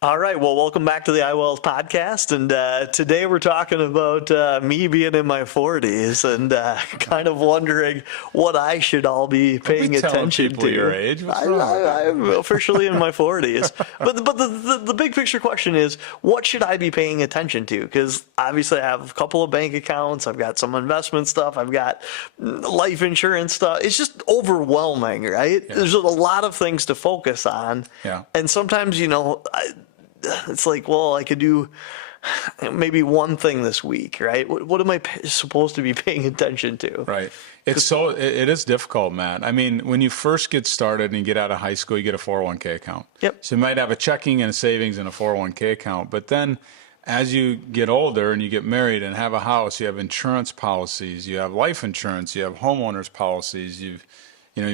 All right. Well, welcome back to the iWealth podcast. And today we're talking about me being in my 40s and kind of wondering what I should all be Don't be paying telling attention people to. your age. What's wrong with that? I'm officially in my 40s. But the big picture question is, what should I be paying attention to? Because obviously I have a couple of bank accounts. I've got some investment stuff. I've got life insurance stuff. It's just overwhelming, right? Yeah. There's a lot of things to focus on. Yeah. And sometimes, it's like, well, I could do maybe one thing this week, right? What am I supposed to be paying attention to? Right. It is difficult, Matt. I mean, when you first get started and you get out of high school, you get a 401k account. Yep. So you might have a checking and a savings and a 401k account. But then as you get older and you get married and have a house, you have insurance policies, you have life insurance, you have homeowners policies, you've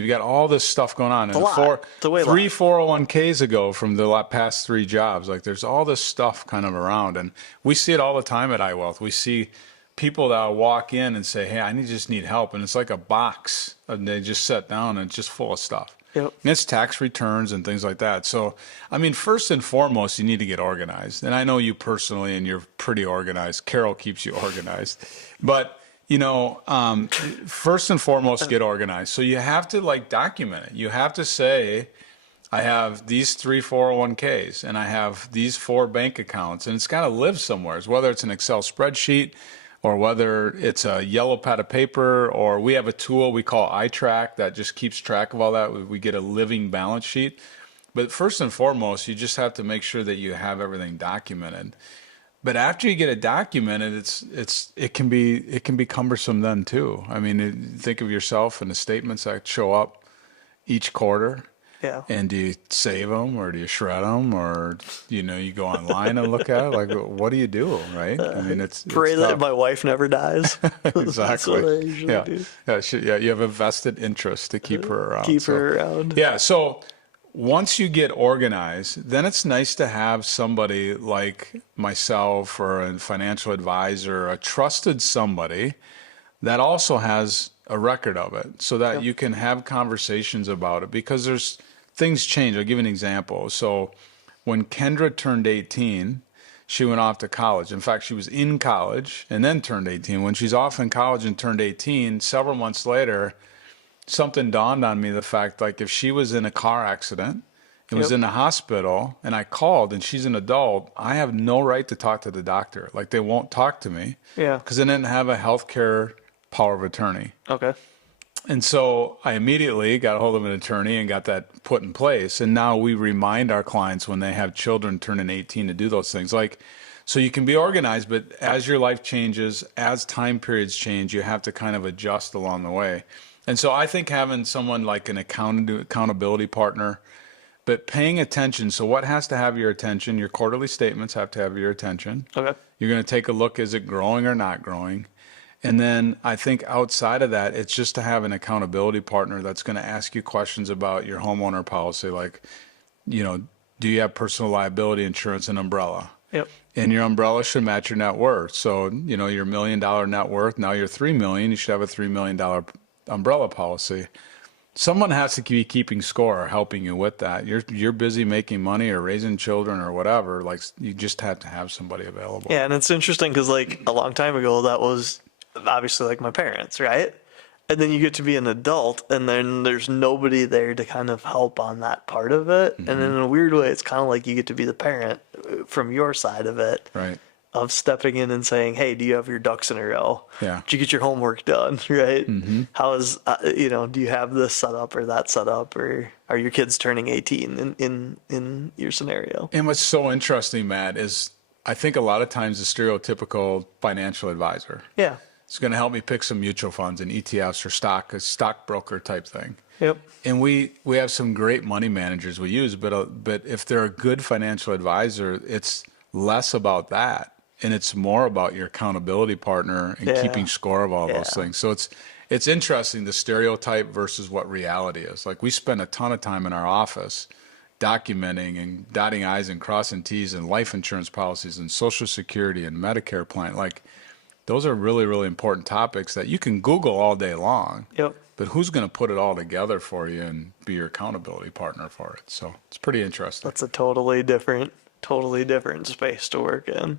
got all this stuff going on. It's a lot. It's a way three lot. 401ks ago from the past 3 jobs. Like there's all this stuff kind of around. And we see it all the time at iWealth. We see people that walk in and say, hey, just need help. And it's like a box. And they just sit down and it's just full of stuff. Yep. And it's tax returns and things like that. So, I mean, first and foremost, you need to get organized. And I know you personally, and you're pretty organized. Carol keeps you organized. But first and foremost, get organized. So you have to document it. You have to say, I have these 3 401ks and I have these 4 bank accounts, and it's got to live somewhere. Whether it's an Excel spreadsheet or whether it's a yellow pad of paper, or we have a tool we call iTrack that just keeps track of all that. We get a living balance sheet. But first and foremost, you just have to make sure that you have everything documented. But after you get it documented, it can be cumbersome then too. I mean, think of yourself and the statements that show up each quarter. Yeah. And do you save them or do you shred them, or you go online and look at it? Like, what do you do, right? I mean, it's Pray that my wife never dies. Exactly. That's what I usually do. Yeah. You have a vested interest to keep her around. Keep her around. Yeah. So once you get organized, then it's nice to have somebody like myself or a financial advisor, a trusted somebody that also has a record of it, so that you can have conversations about it, because things change. I'll give you an example. So when Kendra turned 18, she went off to college. In fact, she was in college and then turned 18. When she's off in college and turned 18, several months later, something dawned on me, the fact, if she was in a car accident and was in the hospital and I called and she's an adult, I have no right to talk to the doctor. They won't talk to me. Yeah. Because they didn't have a healthcare power of attorney. Okay. And so I immediately got a hold of an attorney and got that put in place. And now we remind our clients when they have children turning 18 to do those things. So you can be organized, but as your life changes, as time periods change, you have to kind of adjust along the way. And so I think having someone like an accountability partner, but paying attention. So what has to have your attention? Your quarterly statements have to have your attention. Okay. You're going to take a look, is it growing or not growing? And then I think outside of that, it's just to have an accountability partner that's going to ask you questions about your homeowner policy. Do you have personal liability insurance and umbrella? Yep. And your umbrella should match your net worth. So, your $1 million net worth, now you're $3 million, you should have a $3 million umbrella policy. Someone has to be keeping score or helping you with that. You're busy making money or raising children or whatever. You just have to have somebody available. Yeah, and it's interesting because a long time ago that was obviously my parents, right? And then you get to be an adult, and then there's nobody there to kind of help on that part of it. Mm-hmm. And in a weird way, it's kind of like you get to be the parent from your side of it. Right. Of stepping in and saying, hey, do you have your ducks in a row? Yeah. Did you get your homework done, right? Mm-hmm. How is, do you have this set up or that set up, or are your kids turning 18 in your scenario? And what's so interesting, Matt, is I think a lot of times the stereotypical financial advisor. Yeah. It's going to help me pick some mutual funds and ETFs or a stockbroker type thing. Yep. And we have some great money managers we use, but if they're a good financial advisor, it's less about that. And it's more about your accountability partner and keeping score of all those things. So it's interesting, the stereotype versus what reality is. We spend a ton of time in our office documenting and dotting I's and crossing T's and life insurance policies and Social Security and Medicare plan. Those are really, really important topics that you can Google all day long. Yep. But who's going to put it all together for you and be your accountability partner for it? So it's pretty interesting. That's a totally different totally different space to work in.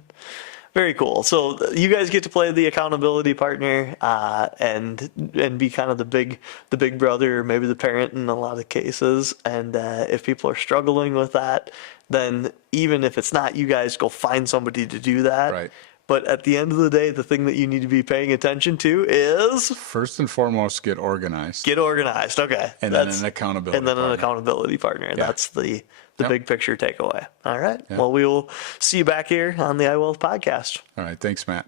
Very cool. So you guys get to play the accountability partner, and be kind of the big brother, or maybe the parent in a lot of cases. And if people are struggling with that, then even if it's not you guys, go find somebody to do that. Right. But at the end of the day, the thing that you need to be paying attention to is First and foremost, get organized. get organized. Okay. And then an accountability And then an partner. accountability partner. Yeah. That's the Yep. big picture takeaway. All right. Yeah. Well, we will see you back here on the iWealth podcast. All right. Thanks, Matt.